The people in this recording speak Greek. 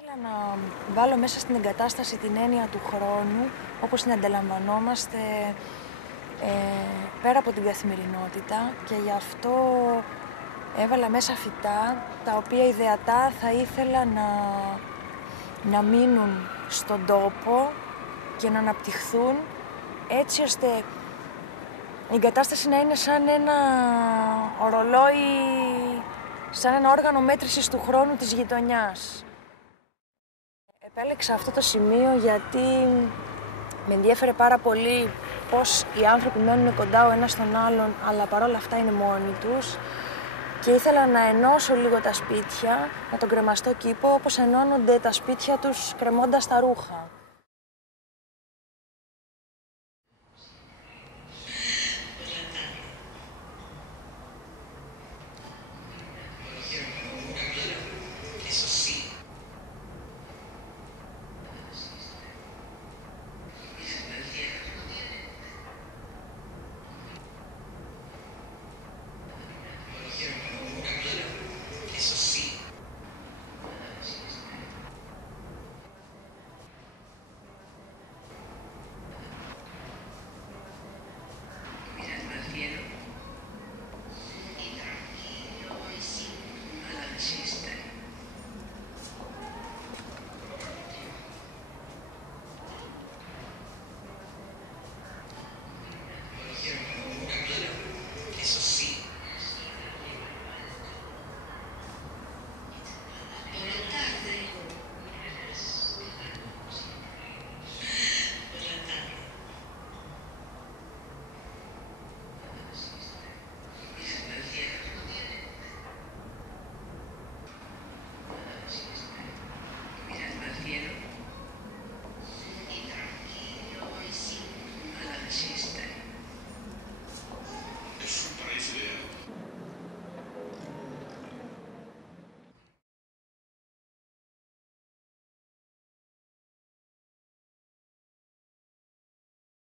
Ήθελα να βάλω μέσα στην εγκατάσταση την έννοια του χρόνου, όπως την αντιλαμβανόμαστε πέρα από την καθημερινότητα, και γι' αυτό έβαλα μέσα φυτά, τα οποία ιδεατά θα ήθελα να μείνουν στον τόπο και να αναπτυχθούν, έτσι ώστε η εγκατάσταση να είναι σαν ένα ορολόι, σαν ένα όργανο μέτρησης του χρόνου της γειτονιάς. Επέλεξα αυτό το σημείο γιατί με ενδιέφερε πάρα πολύ πώς οι άνθρωποι μένουν κοντά ο ένας στον άλλον, αλλά παρόλα αυτά είναι μόνοι τους, και ήθελα να ενώσω λίγο τα σπίτια με τον κρεμαστό κήπο, όπως ενώνονται τα σπίτια τους κρεμώντας τα ρούχα.